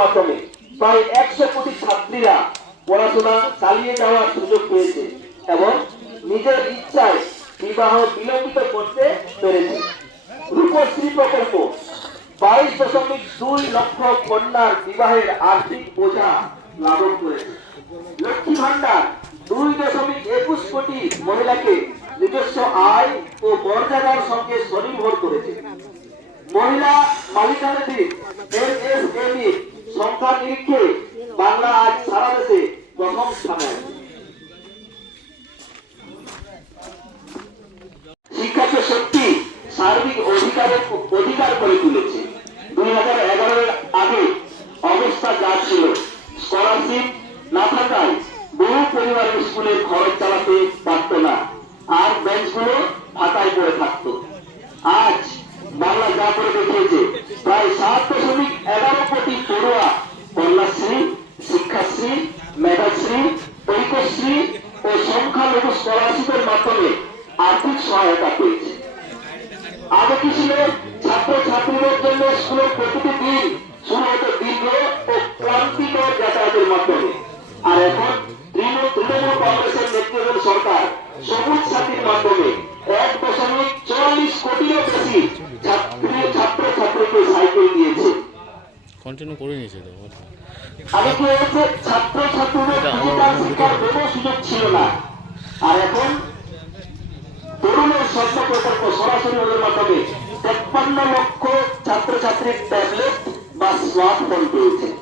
মাধ্যমে প্রায় একশো কোটি ছাত্রীরা পড়াশোনা চালিয়ে যাওয়ার সুযোগ পেয়েছে এবং নিজের ইচ্ছায় বিবাহ বিলম্বিত করতে পেরেছে। দুই লক্ষ কন্যার বিবাহের আর্থিক বোঝা লাঘব করেছে। লক্ষ্মী ভান্ডার দুই দশমিক একুশ কোটি মহিলাকে নিজস্ব আয় ও মর্যাদার সঙ্গে স্বনির্ভর করেছে। মহিলা মালিকানাধীন সংখ্যা নিরীক্ষে বাংলা আজ সারা দেশে প্রথম স্থানে শিক্ষাকে সত্যি সার্বিক অধিকারের অধিকার করে তুলেছে। শিক্ষাশ্রী মেধাশ্রী ঐক্যশ্রী ও সংখ্যালঘু স্কলারশিপের মাধ্যমে আর্থিক সহায়তা পেয়েছে। আগে কি ছিল? ছাত্র ছাত্রীদের জন্য স্কুলের প্রতিটি দিন শুরু হতো দীর্ঘ ও ক্লান্তিকর যাতায়াতের মাধ্যমে। আর এখন তৃণমূল তৃণমূল কংগ্রেসের নেতৃত্বের সরকার সবুজ সাথীর মাধ্যমে এক দশমিক চুয়াল্লিশ কোটিরও বেশি ছাত্রী ছাত্র ছাত্রীকে সাইকেল দিয়েছে। কন্টিনিউ করে নিয়েছে তো আগে কি হয়েছে? ছাত্র ছাত্রীদের ডিজিটাল শিক্ষার কোনো সুযোগ ছিল না। আর এখন তরুণের স্বপ্ন প্রকল্প সরাসরি ছাত্রছাত্রীর ট্যাবলেট বা স্মার্টফোন পেয়েছে।